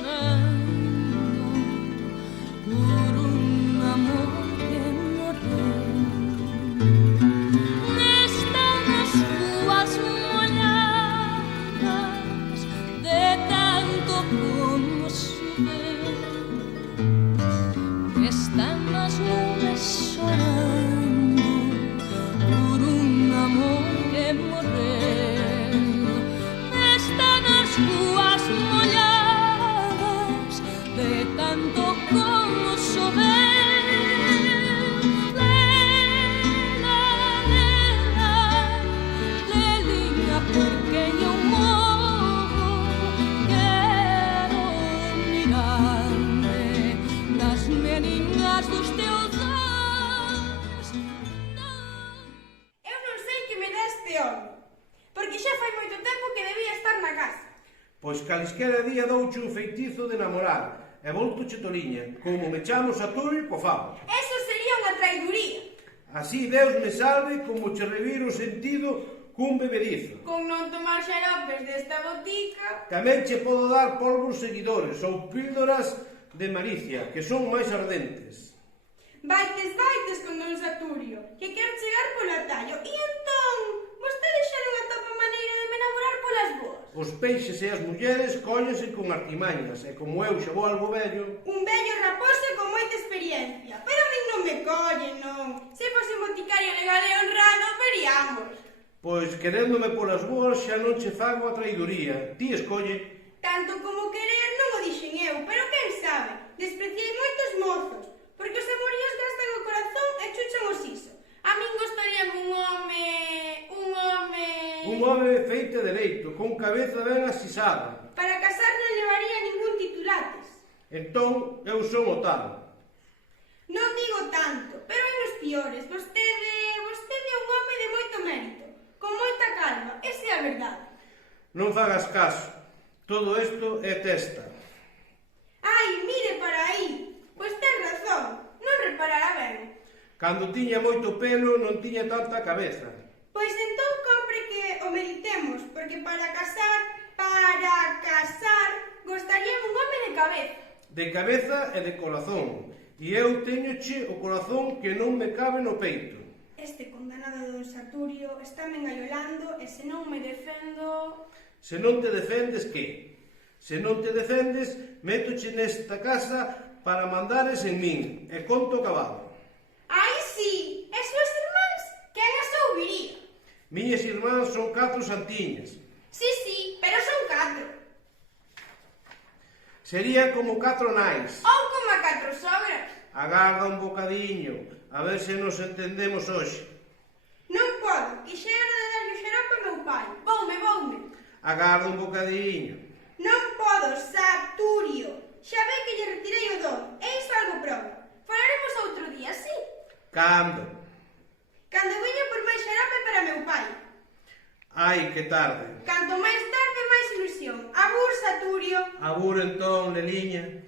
chorando por un amor que morreu. Están as rúas molladas de tanto como choveu. Están as nubes chorando por un amor que morreu. Están as rúas molladas de tanto como choveu. Lela, lela, leliña, por quen eu morro. Quero mirarme nas meniñas dos teus ollos. Eu non sei que me dá este home, porque xa fai moito tempo que debía estar na casa. Pois calisquera día douche un feitizo de namorar e voltoche toliña. Como me chamo Saturno, co famo. Eso sería unha traiduría. Así Deus me salve como che reviro o sentido cun bebedizo. Con non tomar xaropes desta botica. Tamén che podo dar polvos seguidores ou píldoras de malicia, que son máis ardentes. Vaites con don Saturio, que quer chegar polo atallo. E entón, vostede xa non atopa maneira de me enamorar polas boas. Os peixes e as mulleres cóllense con artimañas, e como eu xa vou algo vello... Un vello raposo con moita experiencia. Pero a min non me colle, non. Se fose un boticario legal e honrado, veríamos. Pois, queréndome polas boas, xa non che fago a traiduría. Ti escolle... Tanto como querer non o dixen eu, pero quen sabe, despreciei moitos mozos, porque os amoríos gastan o corazón e chuchan o siso. A min gostaríame un home... Un home feito de leito, con cabeza ben asisada. Para casar non levaría ningún titulates. Entón, eu son o tal. Non digo tanto, pero hai uns piores. Vostede é un home de moito mérito, con moita calma, esa é a verdade. Non fagas caso. Todo isto é testa. Ai, mire para aí. Pois ten razón, non reparará ben. Cando tiña moito pelo, non tiña tanta cabeza. Pois entón compre que o meditemos, porque para casar, gostaríame un home de cabeza. De cabeza e de corazón. E eu teñoche o corazón que non me cabe no peito. Este condenado don Saturio está me engaiolando e se non me defendo... Se non te defendes, que? Se non te defendes, métoche nesta casa para mandares en min, e conto cabado. Ai, sí! E súas irmáns? Quen as ouviría? Miñas irmáns son 4 santiñas. Sí, pero son 4. Sería como 4 nais. Ou como a 4 sogras. Agarda un bocadiño, a ver se nos entendemos hoxe. Non podo, que xa era de darlle o xarope ao meu pai. Voume. Agarda un bocadiño. Non podo, Saturio. Xa ve que lle retirei o don, e iso algo proba. Falaremos outro día, sí? Cando? Cando veña por máis xarope para meu pai. Ai, que tarde. Canto máis tarde, máis ilusión. Abur, Saturio. Abur entón, Leliña.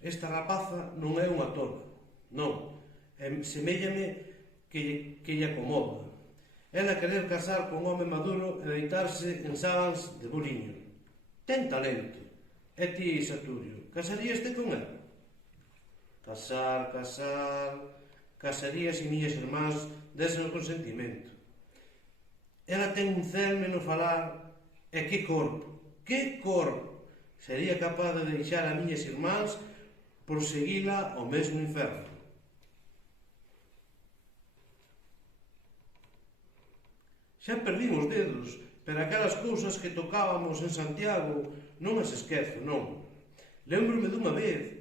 Esta rapaza non é unha tola, non, seméllame que lle acomoda. Ela querer casar con home maduro e deitarse en sábans de boliño. Ten talento. E ti, Saturio, casaríaste con ela? Casar, casaría se miñas irmáns desen o consentimento. Ela ten un celme no falar, e que corpo, sería capaz de deixar a miñas irmáns por seguila ao mesmo inferno. Xa perdín os dedos, pero aquelas cousas que tocábamos en Santiago non as esquezo, non. Lembro-me dunha vez,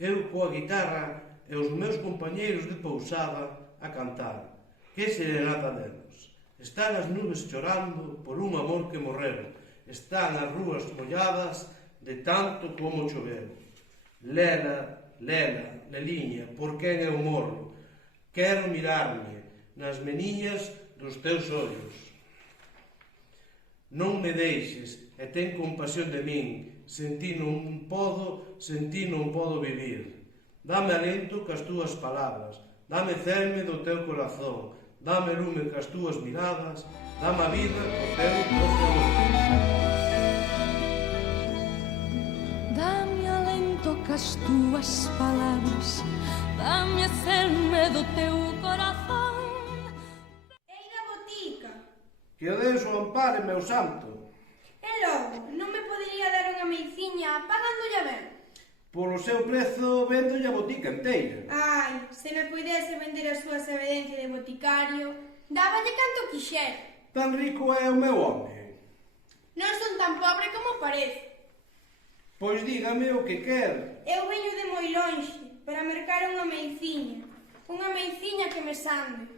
eu coa guitarra e os meus compañeiros de pousada a cantar. Que serenata delos. Están as nubes chorando por un amor que morreu. Están as rúas molladas de tanto como choveu. Lela, Leliña, por quen eu morro? Quero mirarme nas meniñas dos teus ollos. Non me deixes e ten compasión de min, sentí non podo vivir. Dame alento cas túas palabras, dame cerme do teu corazón, dame lume cas túas miradas, dame a vida co teu doce amor. Dame alento cas túas palabras, dame cerme do teu corazón. Ei da botica. Que o Deus o ampare, meu santo. E logo, non me podería dar unha meiciña pagándolla ben? Polo seu prezo vendolle a botica inteira. Ai, se me puidese vender a súa sabedencia de boticario, dáballe canto quixera. Tan rico é o meu home. Non son tan pobre como parece. Pois dígame o que quer. Eu veño de moi lonxe para mercar unha meiciña que me sande.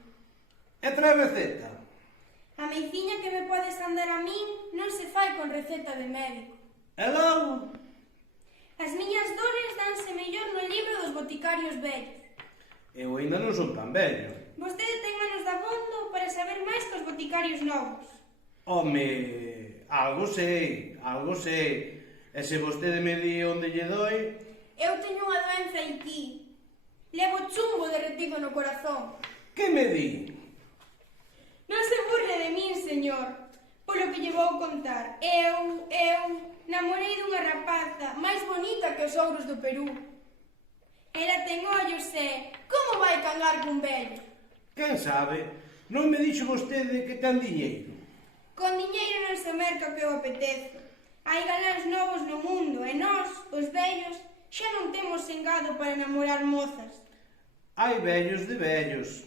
E trae receta. A meiciña que me pode sandar a min non se fai con receta de médico. E logo? As miñas dores danse mellor no libro dos boticarios vellos. Eu ainda non son tan vello. Vostede ten manos de abondo para saber máis que os boticarios novos. Home, algo sei. E se vostede me di onde lle doi... Eu teño unha doenza aquí. Levo chumbo derretido no corazón. Que me di? Non se burle de min, señor, polo que lle vou contar. Eu namorei dunha rapaza máis bonita que os ogros do Perú. Ela ten ollos e... como vai cangar cun vello? Quen sabe? Non me dixo vostede que ten diñeiro. Con diñeiro non se merca o que o apetece. Hai galáns novos no mundo e nós, os vellos, xa non temos engado para namorar mozas. Hai vellos de vellos.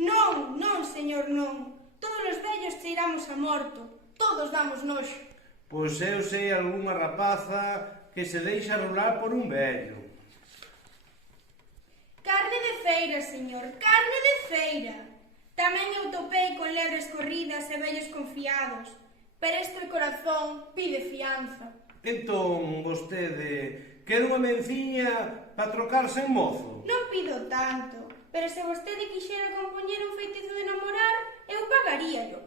Non, señor, non. Todos os vellos cheiramos a morto. Todos damos noxo. Pois eu sei algunha rapaza que se deixa rolar por un vello. Carne de feira, señor, carne de feira. Tamén eu topei con lebres corridas e vellos confiados, pero este corazón pide fianza. Entón, vostede, quer unha menciña para trocarse en mozo? Non pido tanto, pero se vostede quixera compoñer un feitizo de namorar, eu pagaríallo.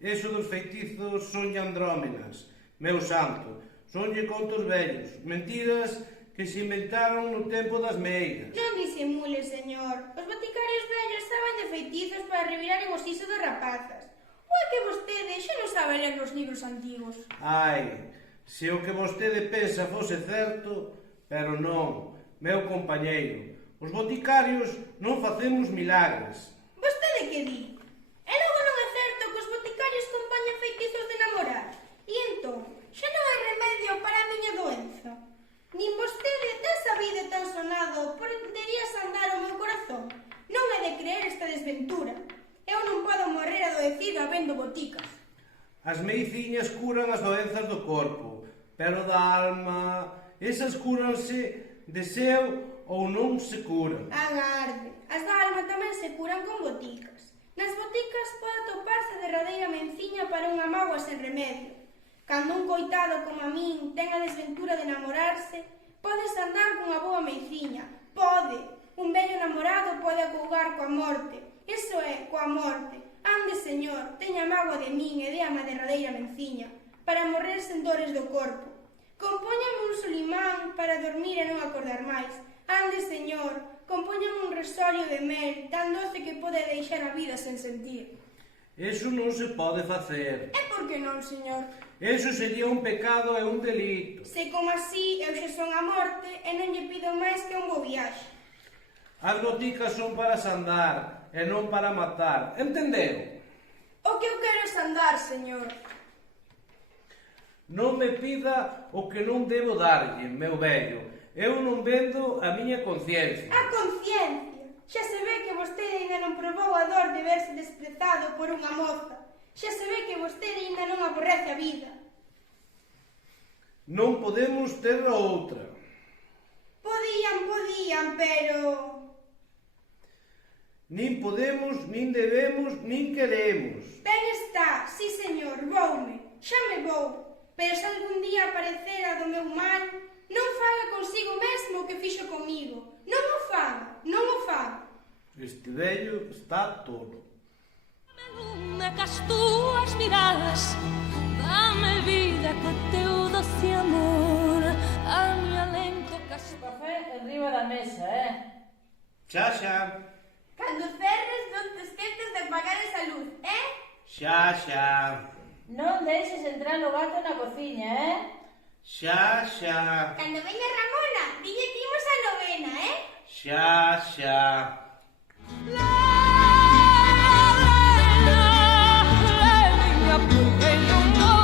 Eso dos feitizos sonlle andrómenas, meu santo, sonlle contos vellos, mentiras que se inventaron no tempo das meigas. Non disimule, señor. Os boticarios vellos saben de feitizos para reviraren os isos das rapazas. Ou é que vostede xa non sabe ler nos libros antigos? Ai, se o que vostede pensa fose certo, pero non, meu compañeiro, os boticarios non facemos milagres. Vostede que di? E logo non é certo que os boticarios compoñen feitizos de namorar? E entón, xa non hai remedio para a miña doenza? Nin vostede ten sabido e tan sonado poderías andar o meu corazón? Non é de creer esta desventura. Eu non podo morrer adoecida vendo boticas. As meiciñas curan as doenzas do corpo, pero da alma, esas cúranse de seu ou non se curan. Agarde, as da alma tamén se curan con boticas. Nas boticas pode toparse a derradeira menciña para unha mágoa sen remedio. Cando un coitado como a min ten a desventura de namorarse, podes andar cunha boa meiciña. Pode. Un vello namorado pode acougar coa morte. Iso é, coa morte. Ande, señor, teña mágoa de min e déame a derradeira menciña, para morrer sen dores do corpo. Compóñame un solimán para dormir e non acordar máis. Ande, señor, compóñame un resolio de mel tan doce que pode deixar a vida sen sentir. Eso non se pode facer. E por que non, señor? Eso sería un pecado e un delito. Se como así eu xa son a morte e non lle pido máis que un bo viaxe. As boticas son para sandar e non para matar. Entendeu? O que eu quero é sandar, señor. Non me pida o que non debo darlle, meu vello. Eu non vendo a miña conciencia. A conciencia. Xa se ve que vostede ainda non probou a dor de verse desprezado por unha moza. Xa se ve que vostede ainda non aborrece a vida. Non podemos ter a outra. Podían, pero... Nin podemos, nin debemos, nin queremos. Ben está, sí señor, voume, xa me vou. Pero se algún día aparecera do meu mal, non faga consigo mesmo o que fixo comigo. Non o faga. Este vello está tolo. Dame lume cas túas miradas, dame vida co teu doce amor, dame alento cas Xa, xa. Cando cerres non te esqueces de apagar esa luz, Xa, xa. Non deixes entrar o gato na cociña, Xa, xa. Cando veña Ramona, dille que imos a novena, Xa, xa. Leña, porque yo no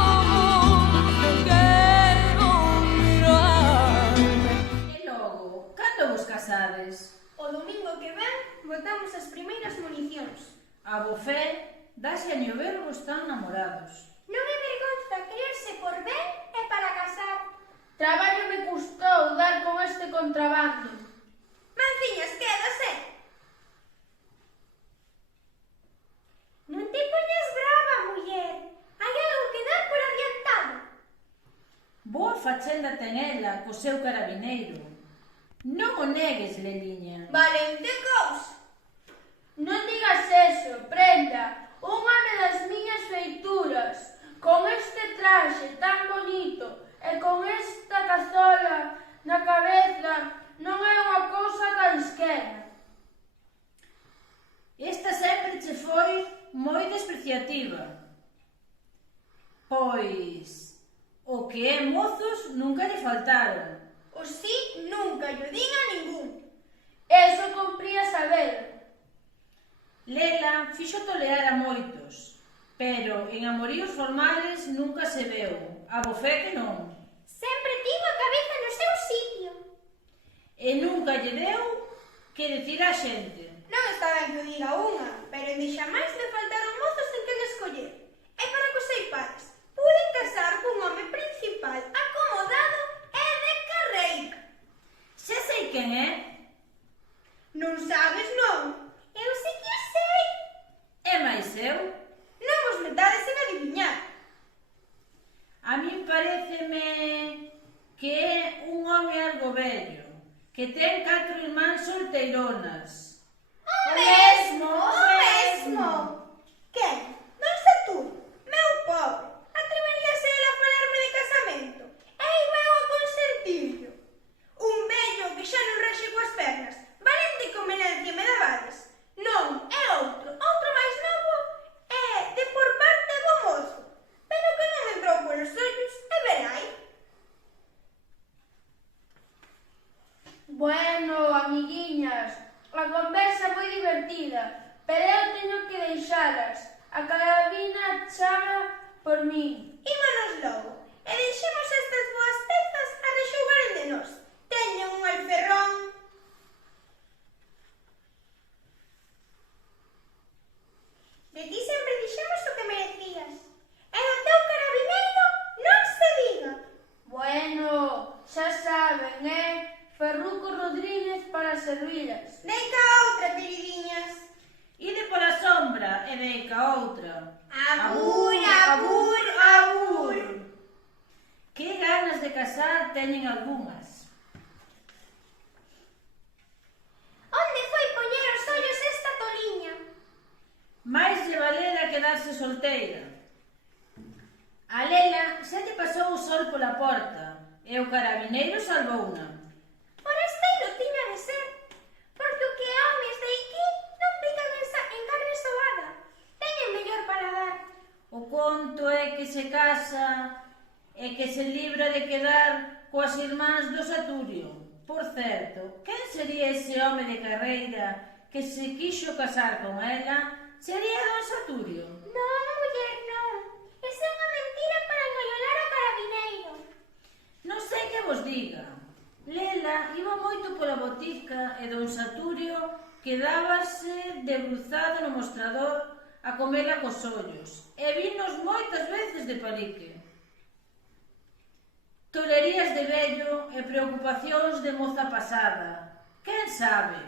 quiero mirarme. E logo, cando vos casades? O domingo que ven, botamos as primeiras municións. A bofé, dase a ver vos están namorados. Non é vergonza quererse por ben e para casar. Traballo me custou dar con este contrabando. Manciñas, quédase. Non te poñas brava, muller. Hai algo que dar por adiantado. Boa fachenda ten ela co seu carabineiro. Non o negues, Leliña. Valente cousa. Non digas eso, prenda. Un home das miñas feituras, con este traxe tan bonito e con esta cazola na cabeza, non é unha cousa cansquera. Esta sempre che foi moi despreciativa. Pois, o que é mozos nunca lle faltaron. O sí nunca llo din a ningún. Eso cumpría saber. Lela fixo tolear a moitos, pero en amoríos formales nunca se veu. A bofé que non. Sempre tivo a cabeza no seu sitio. E nunca lle deu que decir á xente. Non está ben que o diga unha, pero en xamais me faltaron mozos en quen escoller. E para que os seipades, pude casar cun home principal, acomodado e de carreira. Xa sei quen é. Non sabes, non? Eu sí que o sei. E máis eu. Non vos metades en adiviñar. A min paréceme que é un home algo vello, que ten 4 irmáns solteironas. O mesmo. Quen? Don Saturno, meu pobre. Atreveríase ele a falarme de casamento? E iba eu a consentirlo. Un vello que xa non rexe coas pernas, valente conveniencia me dabades. Non, é outro máis novo, e de por parte do mozo. Pero que non entrou polos ollos, e verai. Bueno, amiguiñas, a conversa foi divertida, pero eu teño que deixalas. A carabina chama por min. Ímonos logo, e deixemos estas boas pezas a rexugaren de nós. Teñen un alferrón. De ti sempre dixemos o que merecías. E do teu carabineiro non se diga. Bueno, xa saben, Ferruco Rodríguez para servilas. Deica outra, queridinhas. Ide pola sombra e deica outra. Abur, abur, abur. Que ganas de casar teñen algunhas. Onde foi poñer os ollos esta toliña? Mais lle valera quedarse solteira. A Lela xa lle pasou o sol pola porta e o carabineiro salvouna. Forasteiro tiña de ser, porque o que homes de aquí non pican en carne sobada. Teñen mellor para dar. O conto é que se casa e que se libra de quedar coas irmáns do Saturio. Por certo, quen sería ese home de carreira que se quixo casar con ela? Sería don Saturio. Non, muller, non. Esa é unha mentira para engañolar ao carabineiro. Non sei que vos diga. Lela iba moito pola botica e don Saturio quedábase debruzado no mostrador a comela cos ollos e vinos moitas veces de palique. Tolerías de vello e preocupacións de moza pasada. Quen sabe?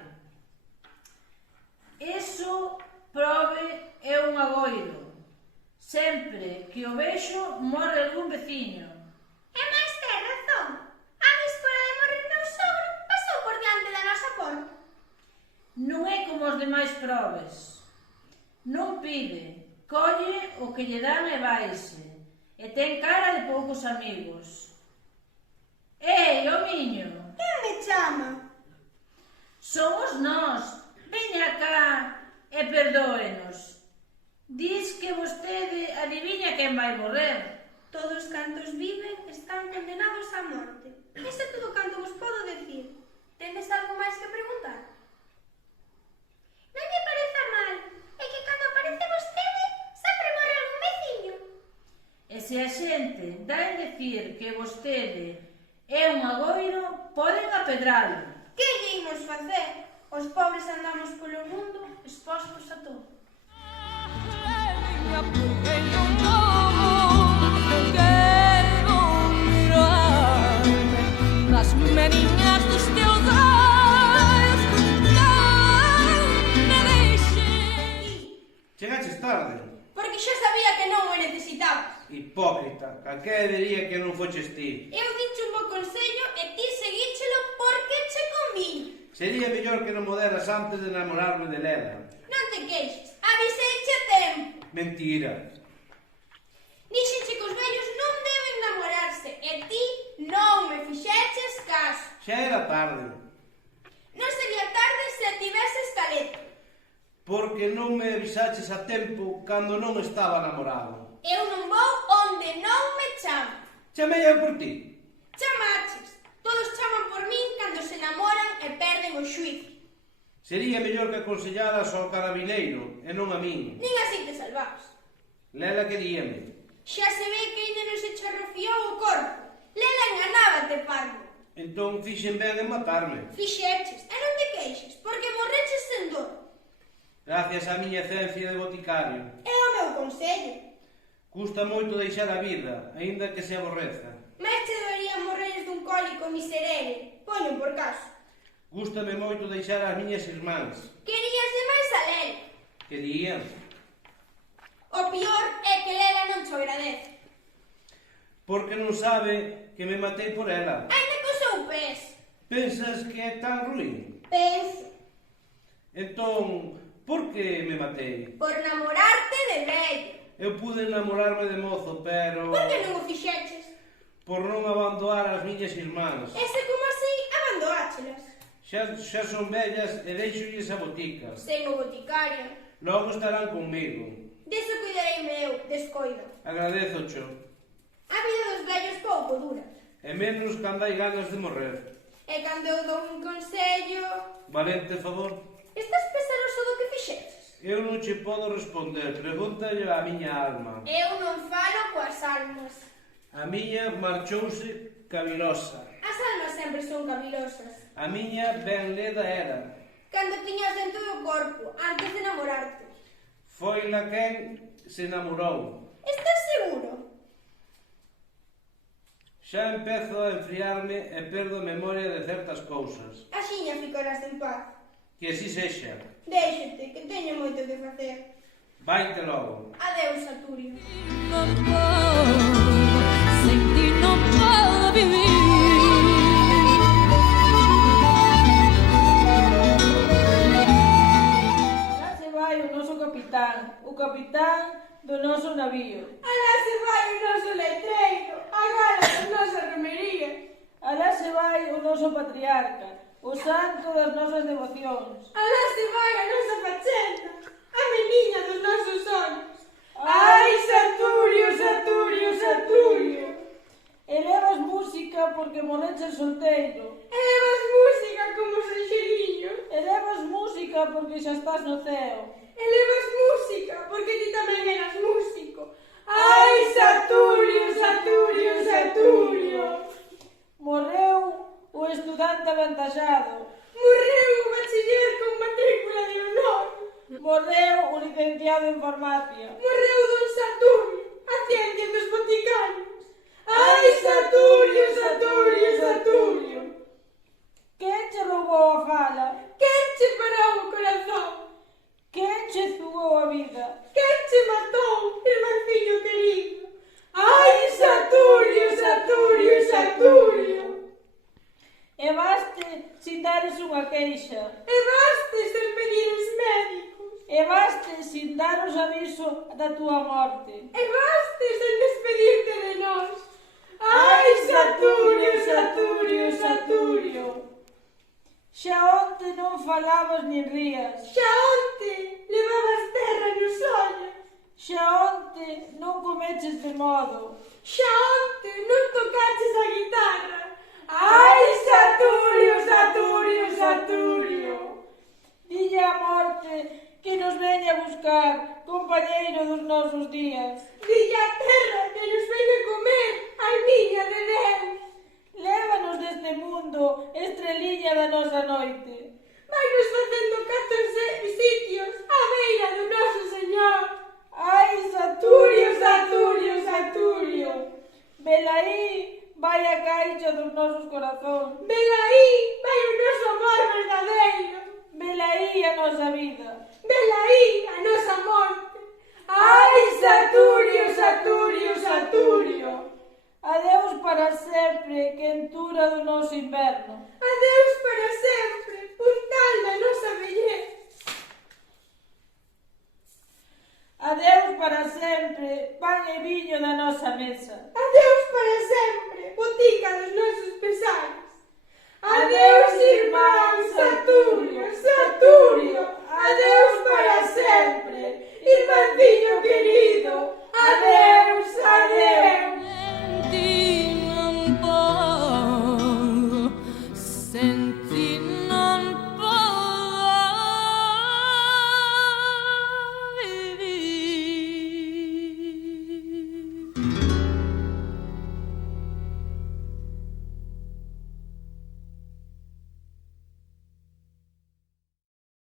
Eso probe é un agoiro. Sempre que o vexo morre algún veciño. E máis ten razón. A víspora de morrer meu sogro pasou por diante da nosa porta. Non é como os demais probes. Non pide, colle o que lle dan e vaise. E ten cara de poucos amigos. Ei, o miño! Quen me chama? Somos nós, vosa amante. Iso é todo canto vos podo decir. Tendes algo máis que preguntar? Non lle pareza mal, é que cando aparece vostede sempre morre algún veciño. E se a xente dá en decir que vostede é un agoiro, poden apedralo. Que lle imos facer? Os pobres andamos polo mundo expostos a todo. Porque yo no quero mirar-me nas meniñas dos teus olhos, non me deixes. Chegaches tarde. Porque xa sabía que non o necesitabas. Hipócrita, calquera diría que non foches ti. Eu dicho un bo consello e ti seguíchelo porque che conviño. Sería mellor que non mo deras antes de enamorarme de Lela. Non te queixes, aviseiche a tempo. Mentira. Dixenche que os vellos non deben namorarse e ti non me fixeches caso. Xa era tarde. Non sería tarde se tiveses talento. Porque non me avisaches a tempo cando non estaba namorado. Eu non vou onde non me chamo. Chamei eu por ti. Chamaches. Todos chaman por min cando se namoran e perden o xuízo. Sería mellor que aconsellaras ao carabineiro e non a min. Nin así te salvabas. Lela queríame. Xa se ve que ainda non se che refiou o corpo. Lela enganábate, parvo. Entón fixen ben en matarme. Fixeches, e non te queixes, porque morreches sen dor. Gracias á miña ciencia de boticario. É o meu consello. Custa moito deixar a vida, aínda que se aborreza. Mais te doería morreres dun cólico miserere. Poño por caso. Gústame moito deixar as miñas irmáns. Queríase máis a Lela. Querían. O pior é que Lela non te agradece. Porque non sabe que me matei por ela. Ainda co seu pés. Pensas que é tan ruín? Penso. Entón, por que me matei? Por namorarte de vello. Eu pude enamorarme de mozo, pero... Por que non o fixeches? Por non abandonar as miñas irmáns. Ese como así, abandoáchelas. Xa son vellas e deixolles a botica. Sen o boticario. Logo estarán conmigo. Deso cuidareime eu, descoido. Agradezocho. A vida dos vellos pouco dura. E menos cando hai ganas de morrer. E cando eu dou un consello... Valente favor. Estás pesaroso do que fixeches? Eu non che podo responder. Pregúntalle á miña alma. Eu non falo coas almas. A miña marchouse cavilosa. As almas sempre son cavilosas. A miña ben leda era. Cando tiñas dentro do corpo, antes de namorarte. Foi la quen se namorou. Estás seguro? Xa empezo a enfriarme e perdo a memoria de certas cousas. Axiña ficarás en paz. Que así sexa. Déixate, que teño moito que facer. Vaite logo. Adeus, Saturio. Non podo, sen ti non podo vivir. Alá se vai o noso capitán do noso navío. Alá se vai o noso letreiro, a gala das nosas romerías. Alá se vai o noso patriarca, o santo das nosas devocións. Alá se vai a nosa fachenda, a meniña dos nosos ollos. Ai, Saturio, Saturio, Saturio! Elevas música porque morreches solteiro. Elevas música como os anxeliños. Elevas música porque xa estás no ceo. Elevas música porque ti tamén eras músico. Ai, Saturio, Saturio, Saturio! Morreu o estudante avantaxado. Morreu o bachiller con matrícula de honor. Morreu o licenciado en farmacia. Morreu don Saturio, a ciencia dos boticarios. Ai, Saturio, Saturio, Saturio! Quen che roubou a fala? Quen che parou o corazón? Quen che zugou a vida? Quen che matou, irmãozinho querido? Ai, Saturio, Saturio, Saturio! E baste sin dares unha queixa. E baste sen pedir os médicos. E baste sin daros aviso da túa morte. E baste sen despedirte de nós. Ai, Saturio, Saturio, Saturio! Xa onte non falabas nin rías. Xa onte levabas terra nos ollos. Xa onte non comeches de modo. Xa onte non tocaches a guitarra. Ai, Saturio, Saturio, Saturio! Dille a morte que nos veña a buscar, compañeiro dos nosos días. Dille a terra que nos veña comer, a niña de Deus. Lévanos deste mundo, estreliña da nosa noite. Vai-nos facendo catos sitios á beira do noso Señor. Ai, Saturio, Saturio, Saturio! Velaí vai a caixa dos nosos corazóns. Velaí vai o noso amor verdadeiro. Velaí a nosa vida. Velaí a nosa morte. Ai, Saturio, Saturio, Saturio! Adeus para sempre, quentura do noso inverno. Adeus para sempre, puntal da nosa vellez. Adeus para sempre, pan e viño da nosa mesa. Adeus para sempre, botica dos nosos